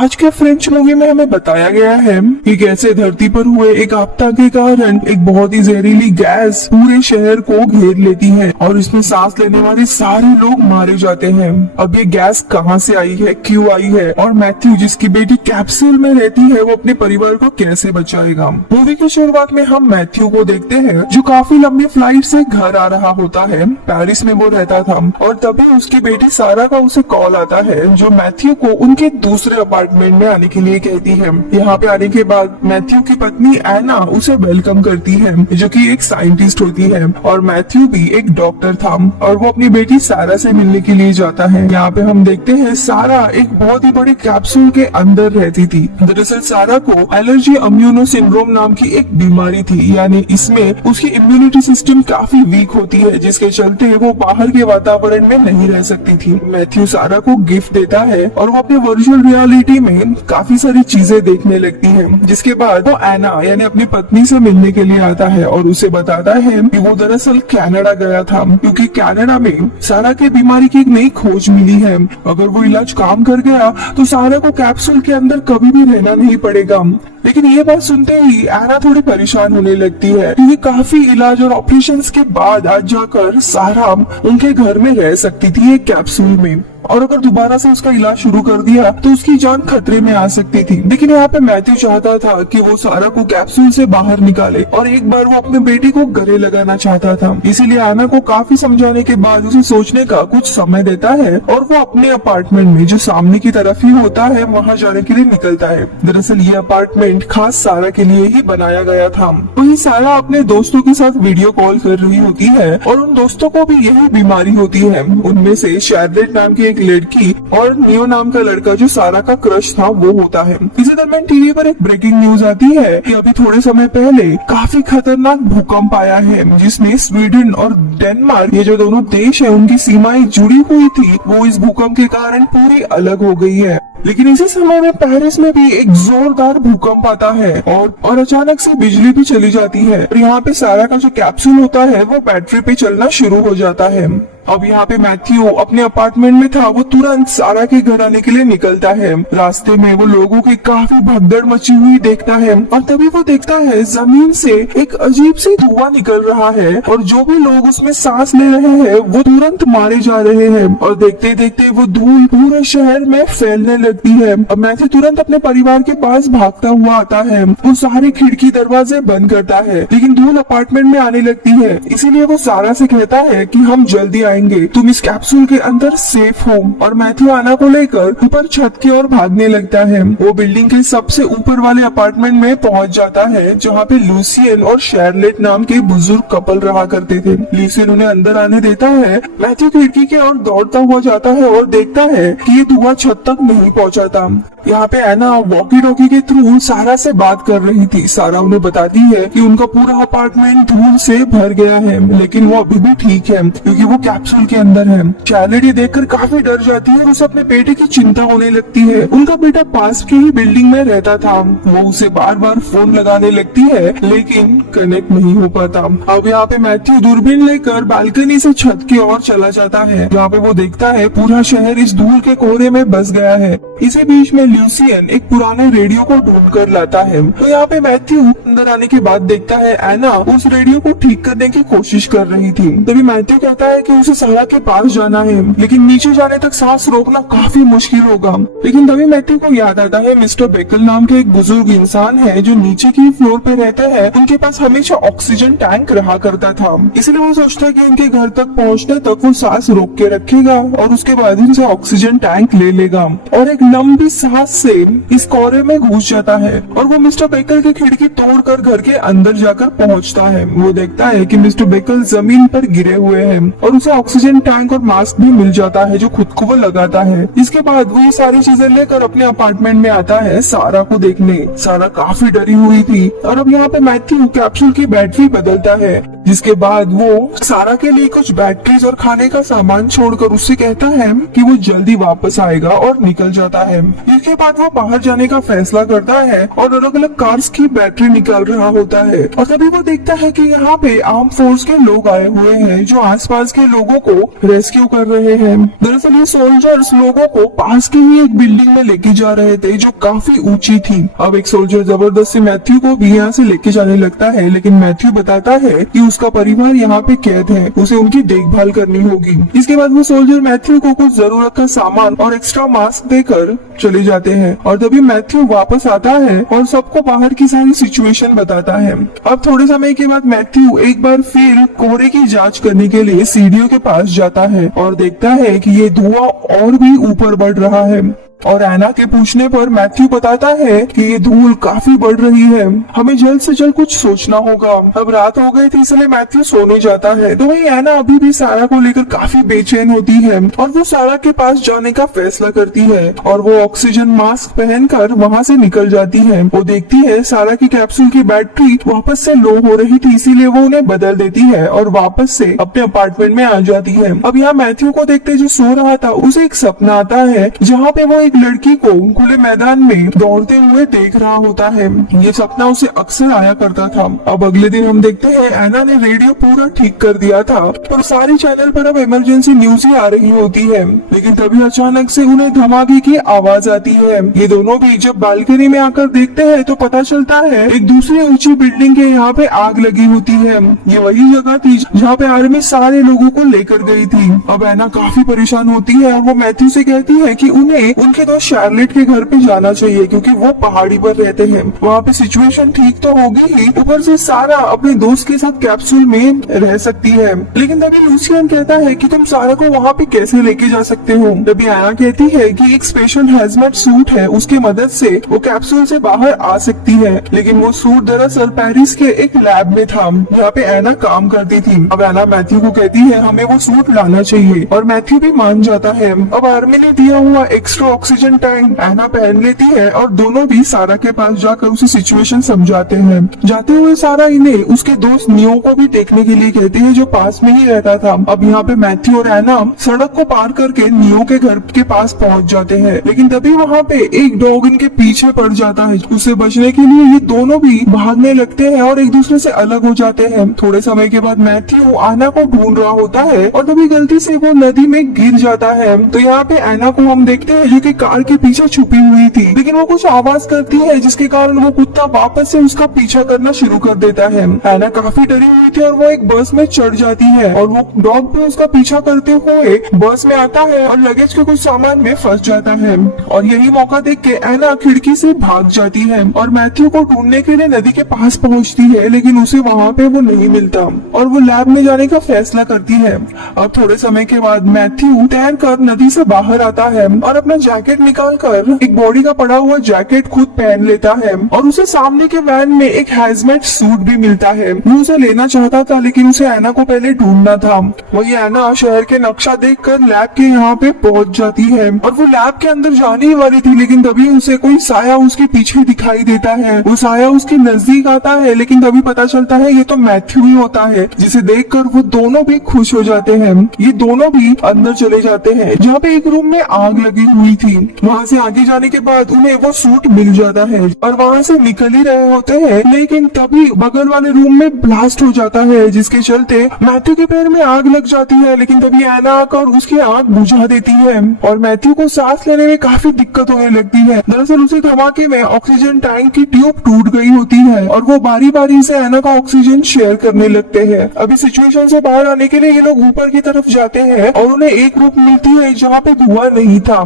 आज के French movie में हमें बताया गया है कि कैसे धरती पर हुए एक आपदा के कारण एक बहुत ही जहरीली गैस पूरे शहर को घेर लेती है और इसमें सांस लेने वाले सारे लोग मारे जाते हैं। अब ये गैस कहां से आई है, क्यों आई है और मैथ्यू जिसकी बेटी कैप्सूल में रहती है वो अपने परिवार को कैसे बचाएगा। मूवी की शुरुआत में हम मैथ्यू को देखते हैं जो काफी लंबी फ्लाइट से घर आ रहा होता है। पेरिस में वो रहता था और तभी उसकी बेटी सारा का उसे कॉल आता है जो मैथ्यू को उनके दूसरे अपार्टमेंट में आने के लिए कहती है। यहाँ पे आने के बाद मैथ्यू की पत्नी एना उसे वेलकम करती है जो कि एक साइंटिस्ट होती है और मैथ्यू भी एक डॉक्टर था और वो अपनी बेटी सारा से मिलने के लिए जाता है। यहाँ पे हम देखते हैं सारा एक बहुत ही बड़ी कैप्सूल के अंदर रहती थी। दरअसल सारा को एलर्जी इम्यूनो सिंड्रोम नाम की एक बीमारी थी, यानी इसमें उसकी इम्यूनिटी सिस्टम काफी वीक होती है जिसके चलते वो बाहर के वातावरण में नहीं रह सकती थी। मैथ्यू सारा को गिफ्ट देता है और वो अपने वर्चुअल रियलिटी में काफी सारी चीजें देखने लगती है। जिसके बाद वो एना यानी अपनी पत्नी से मिलने के लिए आता है और उसे बताता है कि वो दरअसल कनाडा गया था क्योंकि कनाडा में सारा के बीमारी की एक नई खोज मिली है। अगर वो इलाज काम कर गया तो सारा को कैप्सूल के अंदर कभी भी रहना नहीं पड़ेगा। लेकिन ये बात सुनते ही एना थोड़ी परेशान होने लगती है क्योंकि काफी इलाज और ऑपरेशंस के बाद आज जाकर सारा उनके घर में रह सकती थी एक कैप्सूल में, और अगर दोबारा से उसका इलाज शुरू कर दिया तो उसकी जान खतरे में आ सकती थी। लेकिन यहाँ पे मैथ्यू चाहता था कि वो सारा को कैप्सूल से बाहर निकाले और एक बार वो अपने बेटी को गले लगाना चाहता था। इसीलिए एना को काफी समझाने के बाद उसे सोचने का कुछ समय देता है और वो अपने अपार्टमेंट में जो सामने की तरफ ही होता है वहाँ जाने के लिए निकलता है। दरअसल ये अपार्टमेंट खास सारा के लिए ही बनाया गया था। वही सारा अपने दोस्तों के साथ वीडियो कॉल कर रही होती है और उन दोस्तों को भी यही बीमारी होती है। उनमें से शार्लेट नाम की एक लड़की और नियो नाम का लड़का जो सारा का क्रश था वो होता है। इसी दरमियान टीवी पर एक ब्रेकिंग न्यूज आती है कि अभी थोड़े समय पहले काफी खतरनाक भूकंप आया है जिसमें स्वीडन और डेनमार्क ये जो दोनों देश है उनकी सीमाएं जुड़ी हुई थी वो इस भूकंप के कारण पूरी अलग हो गई है। लेकिन इसी समय में पेरिस में भी एक जोरदार भूकंप आता है और अचानक से बिजली भी चली जाती है और यहाँ पे सारा का जो कैप्सूल होता है वो बैटरी पे चलना शुरू हो जाता है। अब यहाँ पे मैथ्यू अपने अपार्टमेंट में था, वो तुरंत सारा के घर आने के लिए निकलता है। रास्ते में वो लोगों की काफी भगदड़ मची हुई देखता है और तभी वो देखता है जमीन से एक अजीब सी धुआं निकल रहा है और जो भी लोग उसमें सांस ले रहे हैं वो तुरंत मारे जा रहे हैं और देखते देखते वो धूल पूरे शहर में फैलने लगती है। अब मैथ्यू तुरंत अपने परिवार के पास भागता हुआ आता है। वो सारे खिड़की दरवाजे बंद करता है लेकिन धूल अपार्टमेंट में आने लगती है, इसीलिए वो सारा से कहता है कि हम जल्दी आएंगे, तुम इस कैप्सूल के अंदर सेफ हो। और मैथ्यू एना को लेकर ऊपर छत की ओर भागने लगता है। वो बिल्डिंग के सबसे ऊपर वाले अपार्टमेंट में पहुंच जाता है जहाँ पे लूसियन और शार्लेट नाम के बुजुर्ग कपल रहा करते थे। लूसियन उन्हें अंदर आने देता है। मैथ्यू खिड़की की ओर दौड़ता हुआ जाता है और देखता है कि ये धुआं छत तक नहीं पहुँचा था। यहाँ पे एना वॉकी टॉकी के थ्रू सारा से बात कर रही थी। सारा उन्हें बताती है कि उनका पूरा अपार्टमेंट धूल से भर गया है लेकिन वो अभी भी ठीक है क्योंकि वो कैप्सूल के अंदर है। शार्लेट ये देखकर काफी डर जाती है और उसे अपने बेटे की चिंता होने लगती है। उनका बेटा पास की ही बिल्डिंग में रहता था। वो उसे बार बार फोन लगाने लगती है लेकिन कनेक्ट नहीं हो पाता। अब यहाँ पे मैथ्यू दूरबीन लेकर बालकनी से छत की ओर चला जाता है जहाँ पे वो देखता है पूरा शहर इस धूल के कोहरे में बस गया है। इसी बीच में लूसियन एक पुराने रेडियो को ढूंढ कर लाता है। तो यहाँ पे मैथ्यू अंदर आने के बाद देखता है एना उस रेडियो को ठीक करने की कोशिश कर रही थी। तभी मैथ्यू कहता है कि उसे सारा के पास जाना है लेकिन नीचे जाने तक सांस रोकना काफी मुश्किल होगा। लेकिन तभी मैथ्यू को याद आता है मिस्टर बेकल नाम के एक बुजुर्ग इंसान है जो नीचे की फ्लोर पे रहते हैं। उनके पास हमेशा ऑक्सीजन टैंक रहा करता था, इसलिए वो सोचता है कि उनके घर तक पहुँचने तक वो सांस रोक के रखेगा और उसके बाद उनसे ऑक्सीजन टैंक ले लेगा और एक लंबी सांस से इस कोहरे में घुस जाता है और वो मिस्टर बेकल की खिड़की तोड़कर घर के अंदर जाकर पहुंचता है। वो देखता है कि मिस्टर बेकल जमीन पर गिरे हुए हैं और उसे ऑक्सीजन टैंक और मास्क भी मिल जाता है जो खुद को वो लगाता है। इसके बाद वो ये सारी चीजें लेकर अपने अपार्टमेंट में आता है सारा को देखने। सारा काफी डरी हुई थी और अब यहाँ पे मैथ्यू कैप्सूल की बैटरी बदलता है जिसके बाद वो सारा के लिए कुछ बैटरीज और खाने का सामान छोड़कर उससे कहता है कि वो जल्दी वापस आएगा और निकल जाता है। इसके इसके बाद वो बाहर जाने का फैसला करता है और अलग अलग कार्स की बैटरी निकाल रहा होता है। और तभी वो देखता है कि यहाँ पे आर्म फोर्स के लोग आए हुए हैं जो आसपास के लोगों को रेस्क्यू कर रहे हैं। दरअसल ये सोल्जर्स लोगों को पास की ही एक बिल्डिंग में लेके जा रहे थे जो काफी ऊंची थी। अब एक सोल्जर जबरदस्ती मैथ्यू को भी यहाँ से लेके जाने लगता है, लेकिन मैथ्यू बताता है कि उसका परिवार यहाँ पे कैद है, उसे उनकी देखभाल करनी होगी। इसके बाद वो सोल्जर मैथ्यू को कुछ जरूरत का सामान और एक्स्ट्रा मास्क देकर चले जाते हैं और तभी मैथ्यू वापस आता है और सबको बाहर की सारी सिचुएशन बताता है। अब थोड़े समय के बाद मैथ्यू एक बार फिर कोहरे की जांच करने के लिए सीढ़ियों के पास जाता है और देखता है कि ये धुआं और भी ऊपर बढ़ रहा है। और एना के पूछने पर मैथ्यू बताता है कि ये धूल काफी बढ़ रही है, हमें जल्द से जल्द कुछ सोचना होगा। अब रात हो गई थी इसलिए मैथ्यू सोने जाता है। तो वही एना अभी भी सारा को लेकर काफी बेचैन होती है और वो सारा के पास जाने का फैसला करती है और वो ऑक्सीजन मास्क पहनकर वहाँ से निकल जाती है। वो देखती है सारा की कैप्सूल की बैटरी वापस से लो हो रही थी, इसीलिए वो उन्हें बदल देती है और वापस से अपने अपार्टमेंट में आ जाती है। अब यहाँ मैथ्यू को देखते जो सो रहा था उसे एक सपना आता है जहाँ पे वो एक लड़की को खुले मैदान में दौड़ते हुए देख रहा होता है। ये सपना उसे अक्सर आया करता था। अब अगले दिन हम देखते हैं एना ने रेडियो पूरा ठीक कर दिया था और सारे चैनल पर अब इमरजेंसी न्यूज ही आ रही होती है, लेकिन तभी अचानक से उन्हें धमाके की आवाज आती है। ये दोनों भी जब बालकनी में आकर देखते हैं तो पता चलता है एक दूसरी ऊंची बिल्डिंग के यहाँ पे आग लगी होती है। ये वही जगह थी जहाँ पे आर्मी सारे लोगों को लेकर गई थी। अब एना काफी परेशान होती है और वो मैथ्यू से कहती है कि उन्हें उनके दोस्त शार्लेट के घर पे जाना चाहिए क्योंकि वो पहाड़ी पर रहते हैं, वहाँ पे सिचुएशन ठीक तो होगी ही, ऊपर से सारा अपने दोस्त के साथ कैप्सूल में रह सकती है। लेकिन तभी लूसियन कहता है कि तुम सारा को वहाँ पे कैसे लेके जा सकते हो। तभी आया कहती है कि एक स्पेशल हैजमेट सूट है, उसकी मदद से वो कैप्सूल से बाहर आ सकती है। लेकिन वो सूट दरअसल पेरिस के एक लैब में था जहाँ पे एना काम करती थी। अब एना मैथ्यू को कहती है हमें वो सूट लाना चाहिए और मैथ्यू भी मान जाता है। अब आर्मी ने दिया हुआ एक्स्ट्रा ऑक्सीजन टैंक एना पहन लेती है और दोनों भी सारा के पास जाकर उसे सिचुएशन समझाते हैं। जाते हुए सारा इन्हें उसके दोस्त नियो को भी देखने के लिए कहती है जो पास में ही रहता था। अब यहाँ पे मैथ्यू और एना सड़क को पार करके नियो के घर के पास पहुँच जाते हैं, लेकिन तभी वहाँ पे एक डॉग इनके पीछे पड़ जाता है। उससे बचने के लिए ये दोनों भी भागने लगते हैं और एक दूसरे से अलग हो जाते हैं। थोड़े समय के बाद मैथ्यू एना को ढूंढ रहा होता है और तभी गलती से वो नदी में गिर जाता है। तो यहाँ पे एना को हम देखते हैं जो कि कार के पीछे छुपी हुई थी, लेकिन वो कुछ आवाज करती है जिसके कारण वो कुत्ता वापस से उसका पीछा करना शुरू कर देता है। एना काफी डरी हुई थी और वो एक बस में चढ़ जाती है और वो डॉग भी उसका पीछा करते हुए बस में आता है और लगेज के कुछ सामान में फंस जाता है। और यही मौका देख के एना खिड़की से भाग जाती है और मैथ्यू को ढूंढने के लिए नदी के पास पहुंचती है, लेकिन उसे वहाँ पे वो नहीं मिलता और वो लैब में जाने का फैसला करती है। अब थोड़े समय के बाद मैथ्यू तैर कर नदी से बाहर आता है और अपना जैकेट निकाल कर एक बॉडी का पड़ा हुआ जैकेट खुद पहन लेता है और उसे सामने के वैन में एक हैजमेट सूट भी मिलता है। वो उसे लेना चाहता था, लेकिन उसे एना को पहले ढूंढना था। वही एना शहर के नक्शा देखकर लैब के यहाँ पे पहुंच जाती है और वो लैब के अंदर जाने ही वाली थी, लेकिन तभी उसे कोई साया उसके पीछे दिखाई देता है। वो साया उसके नजदीक आता है, लेकिन तभी पता चलता है ये तो मैथ्यू ही होता है, जिसे देखकर वो दोनों भी खुश हो जाते हैं। ये दोनों भी अंदर चले जाते हैं जहाँ पे एक रूम में आग लगी हुई थी। वहाँ से आगे जाने के बाद उन्हें वो सूट मिल जाता है और वहाँ से निकल ही रहे होते हैं, लेकिन तभी बगल वाले रूम में ब्लास्ट हो जाता है जिसके चलते मैथ्यू के पैर में आग लग जाती है। लेकिन तभी एना आकर उसकी आग बुझा देती है और मैथ्यू को सांस लेने में काफी दिक्कत होने लगती है। दरअसल उसे धमाके में ऑक्सीजन टैंक की ट्यूब टूट गई होती है और वो बारी बारी से एना का ऑक्सीजन शेयर करने लगते हैं। अभी सिचुएशन से बाहर आने के लिए ये लोग ऊपर की तरफ जाते हैं और उन्हें एक रूम मिलती है जहाँ पे धुआं नहीं था।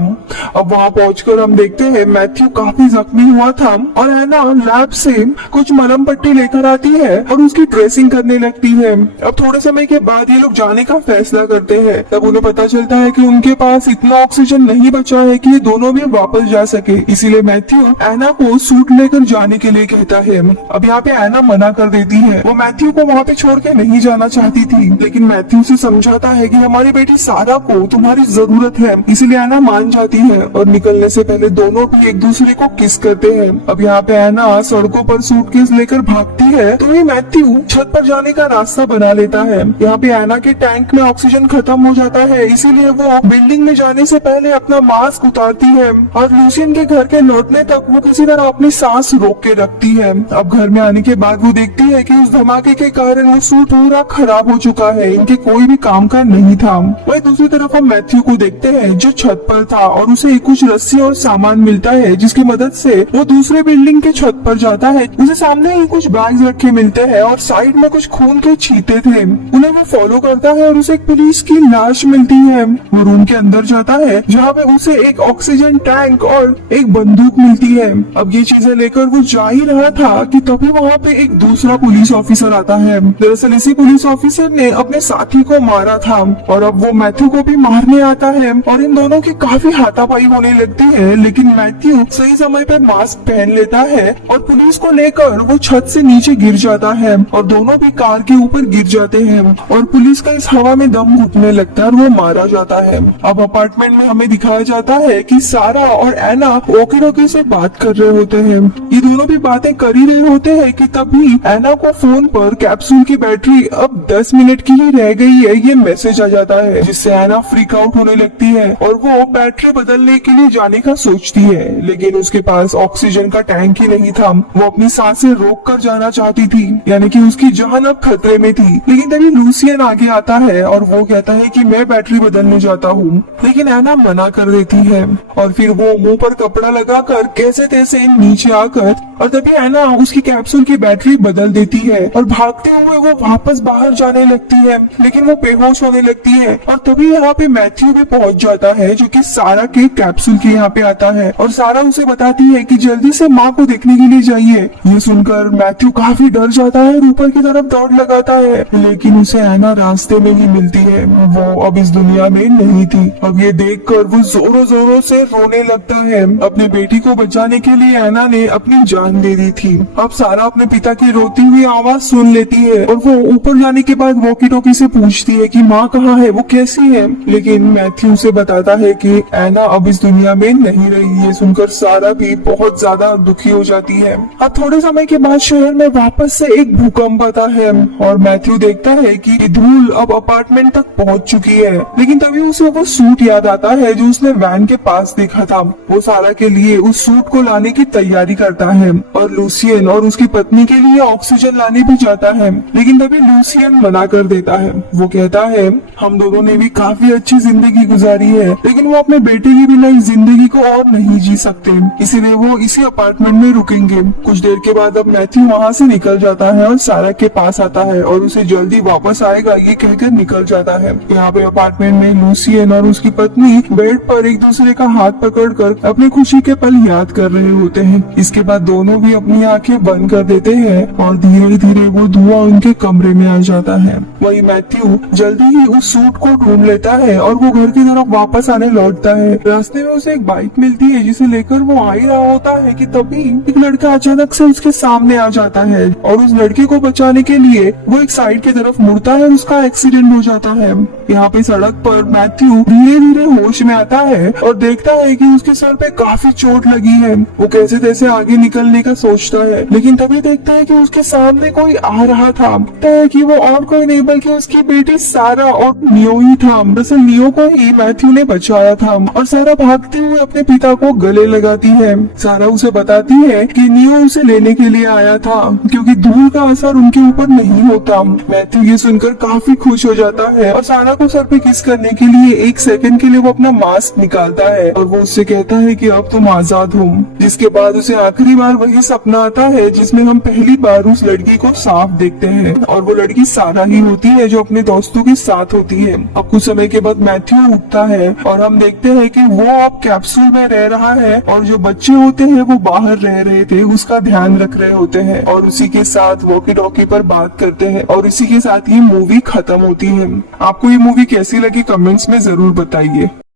अब वहाँ पहुंचकर हम देखते हैं मैथ्यू काफी जख्मी हुआ था और एना लैब से कुछ मलहम पट्टी लेकर आती है और उसकी ड्रेसिंग करने लगती है। अब थोड़े समय के बाद ये लोग जाने का फैसला करते हैं। तब उन्हें पता चलता है कि उनके पास इतना ऑक्सीजन नहीं बचा है कि ये दोनों भी वापस जा सके, इसीलिए मैथ्यू एना को सूट लेकर जाने के लिए कहता है। अब यहाँ पे एना मना कर देती है, वो मैथ्यू को वहाँ पे छोड़ के नहीं जाना चाहती थी, लेकिन मैथ्यू से समझाता है कि हमारी बेटी सारा को तुम्हारी जरूरत है, इसीलिए एना मान जाती है और निकलने से पहले दोनों भी एक दूसरे को किस करते हैं। अब यहाँ पे एना सड़कों पर सूटकेस लेकर भागती है तो ये मैथ्यू छत पर जाने का रास्ता बना लेता है। यहाँ पे एना के टैंक में ऑक्सीजन खत्म हो जाता है, इसीलिए वो बिल्डिंग में जाने से पहले अपना मास्क उतारती है और लूसियन के घर के लौटने तक वो किसी तरह अपनी सांस रोक के रखती है। अब घर में आने के बाद वो देखती है कि उस धमाके के कारण वो सूट पूरा खराब हो चुका है, इनके कोई भी काम का नहीं था। वही दूसरी तरफ हम मैथ्यू को देखते हैं जो छत पर था और उसे कुछ रस्सी और सामान मिलता है जिसकी मदद से वो दूसरे बिल्डिंग के छत पर जाता है। उसे सामने ही कुछ बैग्स रखे मिलते हैं और साइड में कुछ खून के छींटे थे, उन्हें वो फॉलो करता है और उसे एक पुलिस की लाश मिलती है। वो रूम के अंदर जाता है जहाँ पे उसे एक ऑक्सीजन टैंक और एक बंदूक मिलती है। अब ये चीजें लेकर वो जा ही रहा था कि तभी वहाँ पे एक दूसरा पुलिस ऑफिसर आता है। दरअसल इसी पुलिस ऑफिसर ने अपने साथी को मारा था और अब वो मैथ्यू को भी मारने आता है और इन दोनों की काफी हाथापाई होने लगती है, लेकिन मैथ्यू सही समय पे मास्क पहन लेता है और पुलिस को लेकर वो छत से नीचे गिर जाता है और दोनों भी कार के ऊपर गिर जाते हैं और पुलिस का इस हवा में दम घुटने लगता है और वो मारा जाता है। अब अपार्टमेंट में हमें दिखाया जाता है कि सारा और एना वॉकी टॉकी से बात कर रहे होते हैं। ये दोनों भी बातें कर ही रहे होते हैं कि तभी एना को फोन पर कैप्सूल की बैटरी अब 10 मिनट की ही रह गई है ये मैसेज आ जाता है, जिससे एना फ्रीक आउट होने लगती है और वो बैटरी बदलने के लिए जाने का सोचती है, लेकिन उसके पास ऑक्सीजन का टैंक ही नहीं था। वो अपनी सांसें रोक कर जाना चाहती थी, यानी कि उसकी जान अब खतरे में थी। लेकिन तभी लूसियन आगे आता है और वो कहता है कि मैं बैटरी बदलने जाता हूँ, लेकिन एना मना कर देती है और फिर वो मुंह पर कपड़ा लगाकर कैसे तैसे नीचे आकर और तभी एना उसकी कैप्सूल की बैटरी बदल देती है और भागते हुए वो वापस बाहर जाने लगती है, लेकिन वो बेहोश होने लगती है और तभी यहाँ पे मैथ्यू भी पहुंच जाता है जो कि सारा के कैप्सूल के यहाँ पे आता है और सारा उसे बताती है कि जल्दी से माँ को देखने के लिए जाइए। ये सुनकर मैथ्यू काफी डर जाता है और ऊपर की तरफ दौड़ लगाता है, लेकिन उसे एना रास्ते में ही मिलती है। वो अब इस दुनिया में नहीं थी। अब ये देखकर वो जोरों जोरों से रोने लगता है। अपने बेटी को बचाने के लिए एना ने अपनी जान दे दी थी। अब सारा अपने पिता की रोती हुई आवाज सुन लेती है और वो ऊपर जाने के बाद वॉकी टॉकी से पूछती है कि माँ कहाँ है, वो कैसी है, लेकिन मैथ्यू उसे बताता है कि एना अब इस दुनिया में नहीं रही। ये सुनकर सारा भी बहुत ज्यादा दुखी हो जाती है। अब थोड़े समय के बाद शहर में वापस से एक भूकंप आता है और मैथ्यू देखता है कि धूल अब अपार्टमेंट तक पहुंच चुकी है, लेकिन तभी उसे वो सूट याद आता है जो उसने वैन के पास देखा था। वो सारा के लिए उस सूट को लाने की तैयारी करता है और लूसियन और उसकी पत्नी के लिए ऑक्सीजन लाने भी जाता है, लेकिन तभी लूसियन मना कर देता है। वो कहता है हम दोनों ने भी काफी अच्छी जिंदगी गुजारी है, लेकिन वो अपने बेटे के बिना इस जिंदगी को और नहीं जी सकते, इसीलिए वो इसी अपार्टमेंट में रुकेंगे। कुछ देर के बाद अब मैथ्यू वहाँ से निकल जाता है और सारा के पास आता है और उसे जल्दी वापस आएगा ये कहकर निकल जाता है। यहाँ पे अपार्टमेंट में लूसियन और उसकी पत्नी बेड पर एक दूसरे का हाथ पकड़कर अपनी खुशी के पल याद कर रहे होते हैं। इसके बाद दोनों भी अपनी आंखें बंद कर देते हैं और धीरे धीरे वो धुआं उनके कमरे में आ जाता है। वही मैथ्यू जल्दी ही उस सूट को ढूंढ लेता है और वो घर की तरफ वापस आने लौटता है। रास्ते में उसे एक बाइक मिलती है जिसे लेकर वो आ ही रहा होता है कि तभी एक लड़का अचानक से उसके सामने आ जाता है और उस लड़के को बचाने के लिए वो एक साइड की तरफ मुड़ता है और उसका एक्सीडेंट हो जाता है। यहाँ पे सड़क पर मैथ्यू धीरे धीरे होश में आता है और देखता है कि उसके सर पे काफी चोट लगी है। वो कैसे तैसे आगे निकलने का सोचता है, लेकिन तभी देखता है कि उसके सामने कोई आ रहा था। है कि वो और कोई नहीं बल्कि उसकी बेटी सारा और नियो ही था। दरअसल नियो को ही मैथ्यू ने बचाया था और सारा भागते हुए अपने पिता को गले लगाती है। सारा उसे बताती है कि नियो उसे लेने के लिए आया था क्योंकि धूल का असर उनके ऊपर नहीं होता। मैथ्यू ये सुनकर काफी खुश हो जाता है और सारा को सर पे किस करने के लिए एक सेकंड के लिए वो अपना मास्क निकालता है और वो उससे कहता है कि अब तुम आजाद हो। जिसके बाद उसे आखिरी बार वही सपना आता है जिसमें हम पहली बार उस लड़की को साफ देखते हैं और वो लड़की सारा ही होती है जो अपने दोस्तों के साथ होती है। अब कुछ समय के बाद मैथ्यू उठता है और हम देखते हैं कि वो अब कैप्सूल में रह रहा है और जो बच्चे होते हैं वो बाहर रह रहे थे उसका ध्यान रख रहे होते हैं और उसी के साथ वॉकी टॉकी पर बात करते हैं और इसी के साथ ही मूवी खत्म होती है। आपको ये मूवी कैसी लगी कमेंट्स में जरूर बताइए।